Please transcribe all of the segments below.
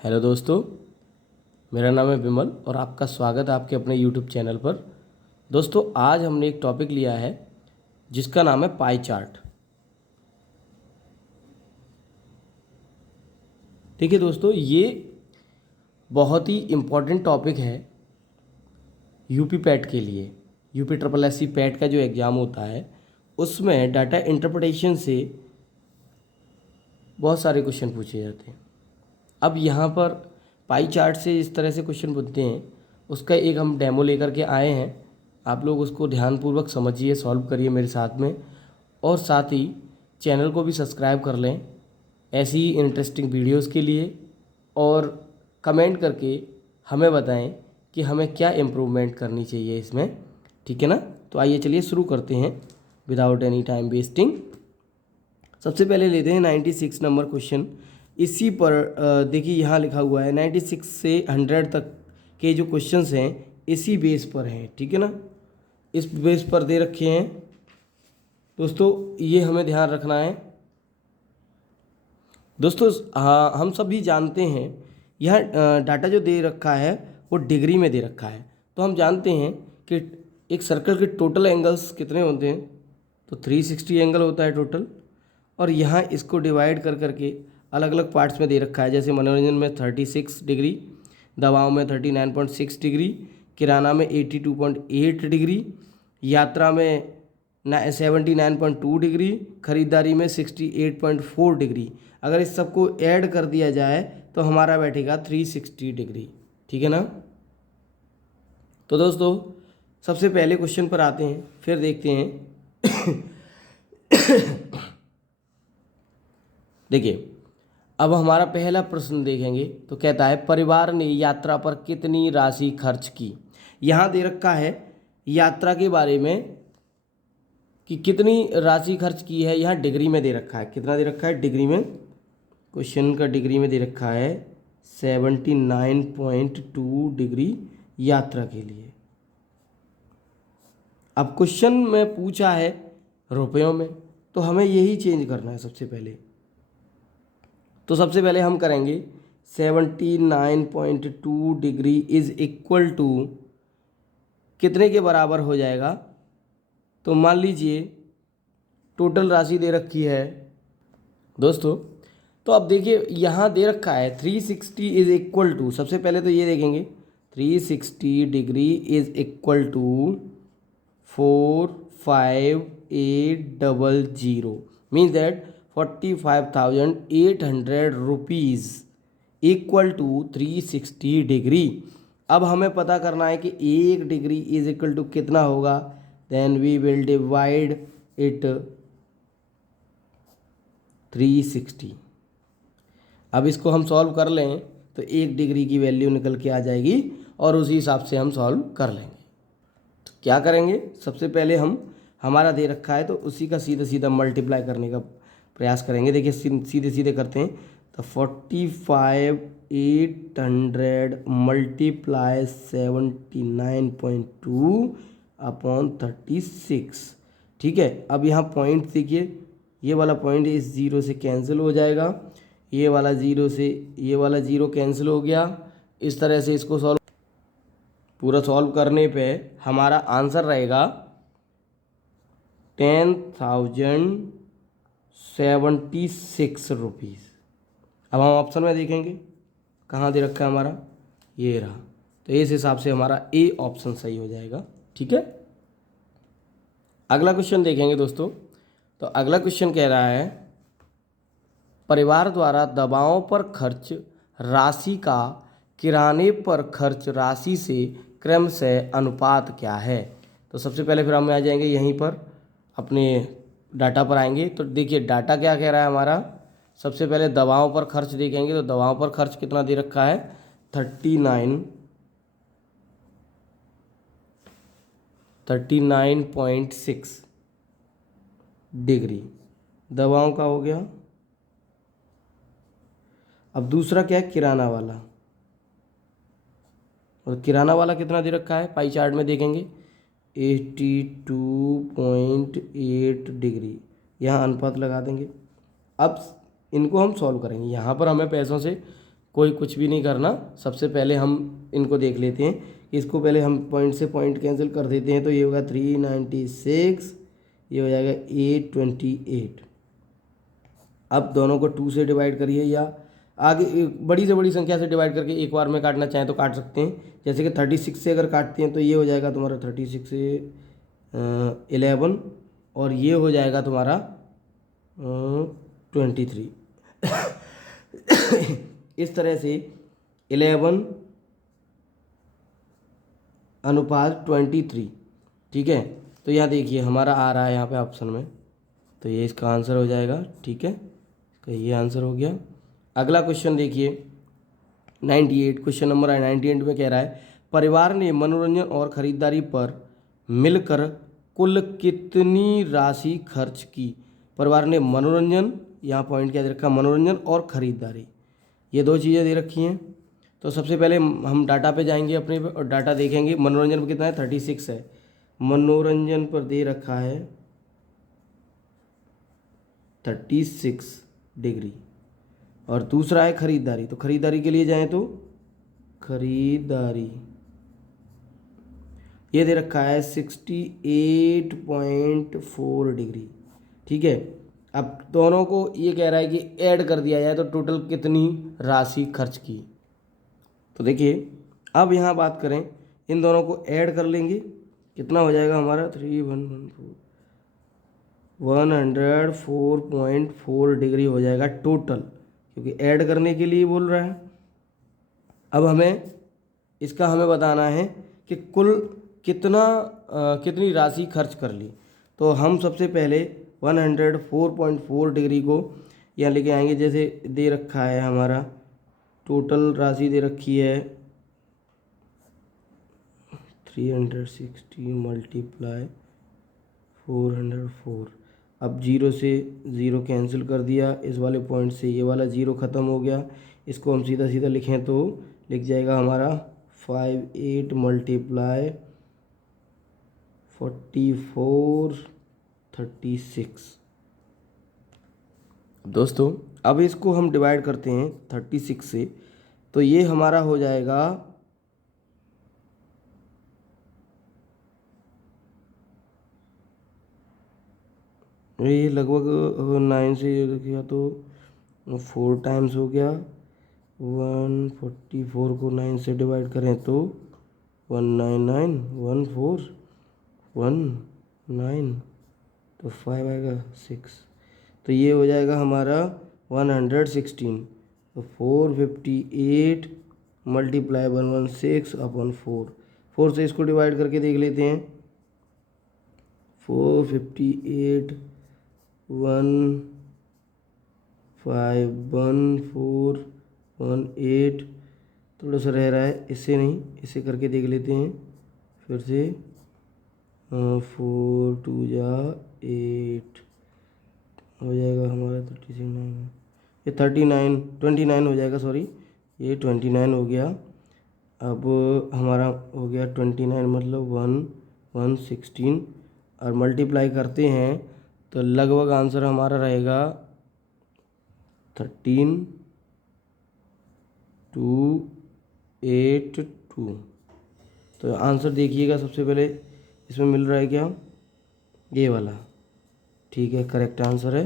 Hello दोस्तों, मेरा नाम है विमल और आपका स्वागत है आपके अपने यूट्यूब चैनल पर। दोस्तों, आज हमने एक टॉपिक लिया है जिसका नाम है पाई चार्ट। ठीक है दोस्तों, ये बहुत ही इम्पोर्टेंट टॉपिक है यूपी पैट के लिए। UP triple S C PET का जो एग्ज़ाम होता है उसमें डाटा इंटरप्रिटेशन से बहुत सारे क्वेश्चन पूछे जाते हैं। अब यहाँ पर पाई चार्ट से इस तरह से क्वेश्चन पूछते हैं, उसका एक हम डेमो लेकर के आए हैं। आप लोग उसको ध्यानपूर्वक समझिए, सॉल्व करिए मेरे साथ में, और साथ ही चैनल को भी सब्सक्राइब कर लें ऐसी ही इंटरेस्टिंग वीडियोस के लिए, और कमेंट करके हमें बताएं कि हमें क्या इम्प्रूवमेंट करनी चाहिए इसमें। ठीक है ना? तो आइए चलिए शुरू करते हैं विदाउट एनी टाइम वेस्टिंग। सबसे पहले लेते हैं 96 नंबर क्वेश्चन। इसी पर देखिए यहाँ लिखा हुआ है 96 से 100 तक के जो क्वेश्चंस हैं इसी बेस पर हैं। ठीक है ना? इस बेस पर दे रखे हैं दोस्तों, ये हमें ध्यान रखना है। दोस्तों, हाँ, हम सभी जानते हैं यह डाटा जो दे रखा है वो डिग्री में दे रखा है। तो हम जानते हैं कि एक सर्कल के टोटल एंगल्स कितने होते हैं, तो 360 एंगल होता है टोटल। और यहाँ इसको डिवाइड कर करके अलग अलग पार्ट्स में दे रखा है, जैसे मनोरंजन में 36 डिग्री, दवाओं में 39.6 डिग्री, किराना में 82.8 डिग्री, यात्रा में 79.2 डिग्री, खरीदारी में 68.4 डिग्री। अगर इस सबको ऐड कर दिया जाए तो हमारा बैठेगा 360 डिग्री। ठीक है ना? तो दोस्तों, सबसे पहले क्वेश्चन पर आते हैं, फिर देखते हैं। देखिए, अब हमारा पहला प्रश्न देखेंगे तो कहता है परिवार ने यात्रा पर कितनी राशि खर्च की। यहाँ दे रखा है यात्रा के बारे में कि कितनी राशि खर्च की है। यहाँ डिग्री में दे रखा है, कितना दे रखा है डिग्री में, क्वेश्चन का डिग्री में दे रखा है 79.2 डिग्री यात्रा के लिए। अब क्वेश्चन में पूछा है रुपयों में, तो हमें यही चेंज करना है सबसे पहले। तो सबसे पहले हम करेंगे 79.2 डिग्री इज इक्वल टू कितने के बराबर हो जाएगा। तो मान लीजिए टोटल राशि दे रखी है दोस्तों। तो अब देखिए यहाँ दे रखा है 360 इज इक्वल टू, सबसे पहले तो ये देखेंगे 360 degree is equal to 45800, means that 45,800 rupees equal to 360 degree. अब हमें पता करना है कि एक डिग्री इज इक्वल टू कितना होगा। Then we will divide it 360। अब इसको हम सॉल्व कर लें तो एक डिग्री की वैल्यू निकल के आ जाएगी और उसी हिसाब से हम सॉल्व कर लेंगे। तो क्या करेंगे, सबसे पहले हम हमारा दे रखा है तो उसी का सीधा सीधा मल्टीप्लाई करने का प्रयास करेंगे। देखिए सीधे सीधे करते हैं तो 45,800 मल्टीप्लाई 79.2 अपॉन 36। ठीक है, अब यहाँ पॉइंट देखिए, ये वाला पॉइंट इस जीरो से कैंसिल हो जाएगा, ये वाला जीरो से ये वाला जीरो कैंसिल हो गया। इस तरह से इसको पूरा सॉल्व करने पे हमारा आंसर रहेगा 10,076 रुपीज़। अब हम ऑप्शन में देखेंगे कहाँ दे रखा है हमारा, ये रहा। तो इस हिसाब से हमारा ए ऑप्शन सही हो जाएगा। ठीक है, अगला क्वेश्चन देखेंगे दोस्तों। तो अगला क्वेश्चन कह रहा है परिवार द्वारा दवाओं पर खर्च राशि का किराने पर खर्च राशि से क्रमशः अनुपात क्या है। तो सबसे पहले फिर हम आ जाएंगे यहीं पर अपने डाटा पर आएंगे। तो देखिए डाटा क्या कह रहा है हमारा, सबसे पहले दवाओं पर खर्च देखेंगे तो दवाओं पर खर्च कितना दे रखा है 39.6 डिग्री दवाओं का हो गया। अब दूसरा क्या है, किराना वाला, और किराना वाला कितना दे रखा है पाई चार्ट में देखेंगे 82.8 डिग्री। यहाँ अनुपात लगा देंगे। अब इनको हम सॉल्व करेंगे। यहाँ पर हमें पैसों से कोई कुछ भी नहीं करना। सबसे पहले हम इनको देख लेते हैं। इसको पहले हम पॉइंट से पॉइंट कैंसिल कर देते हैं, तो ये होगा 396, ये हो जाएगा 828। अब दोनों को 2 से डिवाइड करिए, या आगे बड़ी से बड़ी संख्या से डिवाइड करके एक बार में काटना चाहें तो काट सकते हैं। जैसे कि 36 से अगर काटते हैं तो ये हो जाएगा तुम्हारा 36 से 11, और ये हो जाएगा तुम्हारा 23। इस तरह से 11 अनुपात 23, ठीक है। तो यहाँ देखिए हमारा आ रहा है यहाँ पे ऑप्शन में, तो ये इसका आंसर हो जाएगा, ठीक है। इसका ये आंसर हो गया। अगला क्वेश्चन देखिए 98, क्वेश्चन नंबर 98 में कह रहा है परिवार ने मनोरंजन और खरीदारी पर मिलकर कुल कितनी राशि खर्च की। परिवार ने मनोरंजन, यहाँ पॉइंट क्या दे रखा, मनोरंजन और खरीदारी, ये दो चीज़ें दे रखी हैं। तो सबसे पहले हम डाटा पे जाएंगे अपने पे और डाटा देखेंगे। मनोरंजन पर कितना है, 36 है। मनोरंजन पर दे रखा है 36 डिग्री, और दूसरा है खरीदारी। तो खरीदारी के लिए जाएं तो खरीदारी ये दे रखा है 68.4 डिग्री, ठीक है। अब दोनों को ये कह रहा है कि ऐड कर दिया जाए तो टोटल कितनी राशि खर्च की। तो देखिए अब यहाँ बात करें, इन दोनों को ऐड कर लेंगे, कितना हो जाएगा हमारा 104.4 डिग्री हो जाएगा टोटल, क्योंकि ऐड करने के लिए बोल रहा है। अब हमें बताना है कि कुल कितनी राशि खर्च कर ली। तो हम सबसे पहले 104.4 डिग्री को यहाँ लेके आएंगे। जैसे दे रखा है हमारा टोटल राशि दे रखी है 360 मल्टीप्लाई 404। अब 0 से 0 कैंसिल कर दिया, इस वाले पॉइंट से ये वाला 0 ख़त्म हो गया। इसको हम सीधा सीधा लिखें तो लिख जाएगा हमारा 58 मल्टीप्लाई 44 36। दोस्तों अब इसको हम डिवाइड करते हैं 36 से, तो ये हमारा हो जाएगा ये लगभग 9 से किया तो 4 टाइम्स हो गया। 144 को 9 से डिवाइड करें तो 199 तो 5 आएगा 6, तो ये हो जाएगा हमारा 116। तो 458 मल्टीप्लाई 116/4, 4 से इसको डिवाइड करके देख लेते हैं। 458 151418, थोड़ा सा रह रहा है, इससे नहीं, इसे करके देख लेते हैं फिर से। 4 2 जा 8 हो जाएगा हमारा 36 ये 29 हो जाएगा, सॉरी ये 29 हो गया। अब हमारा हो गया 29 मतलब 116, और मल्टीप्लाई करते हैं तो लगभग आंसर हमारा रहेगा 13282। तो आंसर देखिएगा, सबसे पहले इसमें मिल रहा है क्या, ये वाला, ठीक है, करेक्ट आंसर है।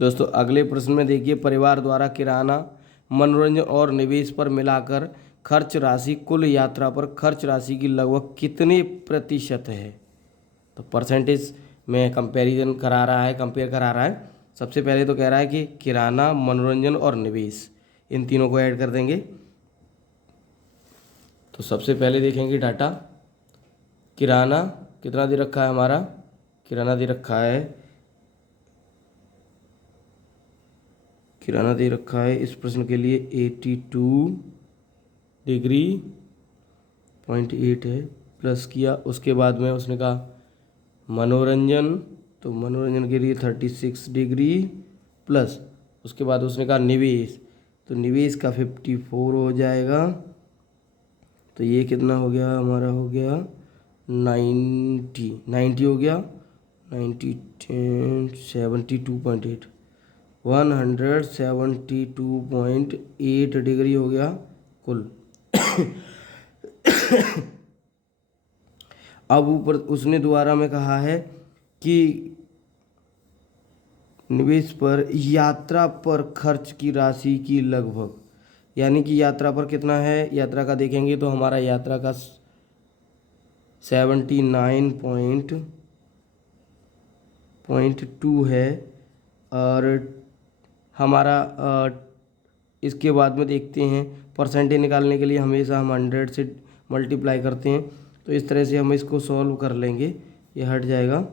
दोस्तों अगले प्रश्न में देखिए परिवार द्वारा किराना, मनोरंजन और निवेश पर मिलाकर खर्च राशि कुल यात्रा पर खर्च राशि की लगभग कितने प्रतिशत है। तो परसेंटेज में कंपैरिजन करा रहा है, कंपेयर करा रहा है। सबसे पहले तो कह रहा है कि किराना, मनोरंजन और निवेश, इन तीनों को ऐड कर देंगे। तो सबसे पहले देखेंगे डाटा, किराना कितना दे रखा है हमारा, किराना दे रखा है इस प्रश्न के लिए 82 डिग्री 0.8 है, प्लस किया। उसके बाद में उसने कहा मनोरंजन, तो मनोरंजन के लिए 36 डिग्री प्लस, उसके बाद उसने कहा निवेश, तो निवेश का 54 हो जाएगा। तो ये कितना हो गया हमारा, हो गया 90 हो गया, 90 72.8, 172.8 डिग्री हो गया कुल। अब ऊपर उसने दोबारा में कहा है कि निवेश पर यात्रा पर खर्च की राशि की लगभग, यानी कि यात्रा पर कितना है, यात्रा का देखेंगे तो हमारा यात्रा का 79.2 है। और हमारा इसके बाद में देखते हैं परसेंटेज निकालने के लिए हमेशा हम 100 से मल्टीप्लाई करते हैं, तो इस तरह से हम इसको सॉल्व कर लेंगे। ये हट जाएगा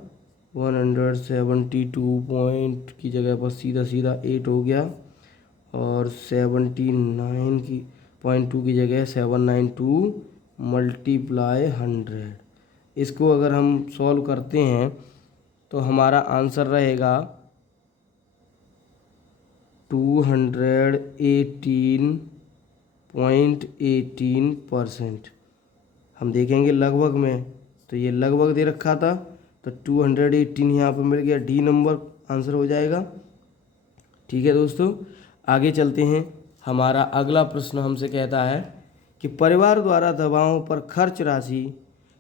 172 पॉइंट की जगह पर सीधा सीधा 8 हो गया, और 79.2 की जगह 792 मल्टीप्लाई 100। इसको अगर हम सॉल्व करते हैं तो हमारा आंसर रहेगा 218.18%। हम देखेंगे लगभग में, तो ये लगभग दे रखा था, तो 218 यहाँ पर मिल गया, डी नंबर आंसर हो जाएगा। ठीक है दोस्तों, आगे चलते हैं। हमारा अगला प्रश्न हमसे कहता है कि परिवार द्वारा दवाओं पर खर्च राशि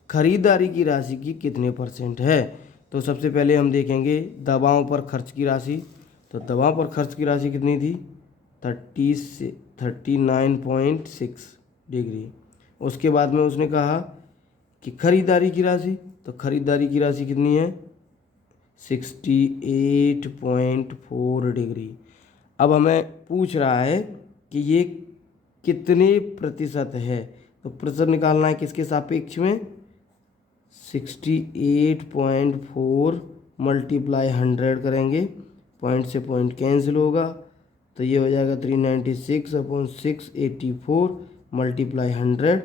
खरीदारी की राशि की कितने % है। तो सबसे पहले हम देखेंगे दवाओं पर खर्च की राशि। तो दवाओं पर खर्च की राशि कितनी थी, 39.6 डिग्री। उसके बाद में उसने कहा कि खरीदारी की राशि, तो खरीदारी की राशि कितनी है, 68.4 डिग्री। अब हमें पूछ रहा है कि ये कितने प्रतिशत है, तो प्रतिशत निकालना है किसके सापेक्ष में, 68.4 मल्टीप्लाई 100 करेंगे, पॉइंट से पॉइंट कैंसिल होगा, तो ये हो जाएगा 396/684 मल्टीप्लाई 100।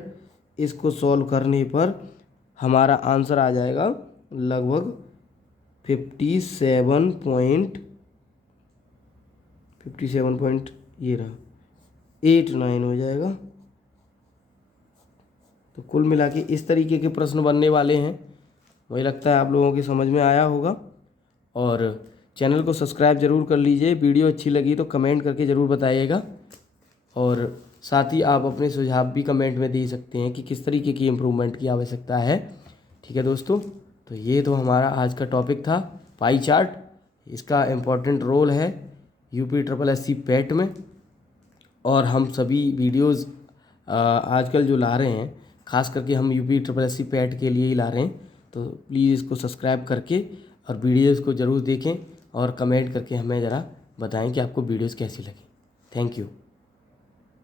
इसको सॉल्व करने पर हमारा आंसर आ जाएगा लगभग 57 ये रहा 89 हो जाएगा। तो कुल मिला के इस तरीके के प्रश्न बनने वाले हैं। मुझे लगता है आप लोगों की समझ में आया होगा, और चैनल को सब्सक्राइब ज़रूर कर लीजिए। वीडियो अच्छी लगी तो कमेंट करके ज़रूर बताइएगा, और साथ ही आप अपने सुझाव भी कमेंट में दे सकते हैं कि किस तरीके की इम्प्रूवमेंट की आवश्यकता है। ठीक है दोस्तों, तो ये तो हमारा आज का टॉपिक था पाई चार्ट। इसका इम्पोर्टेंट रोल है UPSSC पैट में, और हम सभी वीडियोज़ आजकल जो ला रहे हैं, ख़ास करके हम UPSSC पैट के लिए ही ला रहे हैं। तो प्लीज़ इसको सब्सक्राइब करके और वीडियोज़ को ज़रूर देखें, और कमेंट करके हमें ज़रा बताएं कि आपको वीडियोज़ कैसी लगी। Thank you.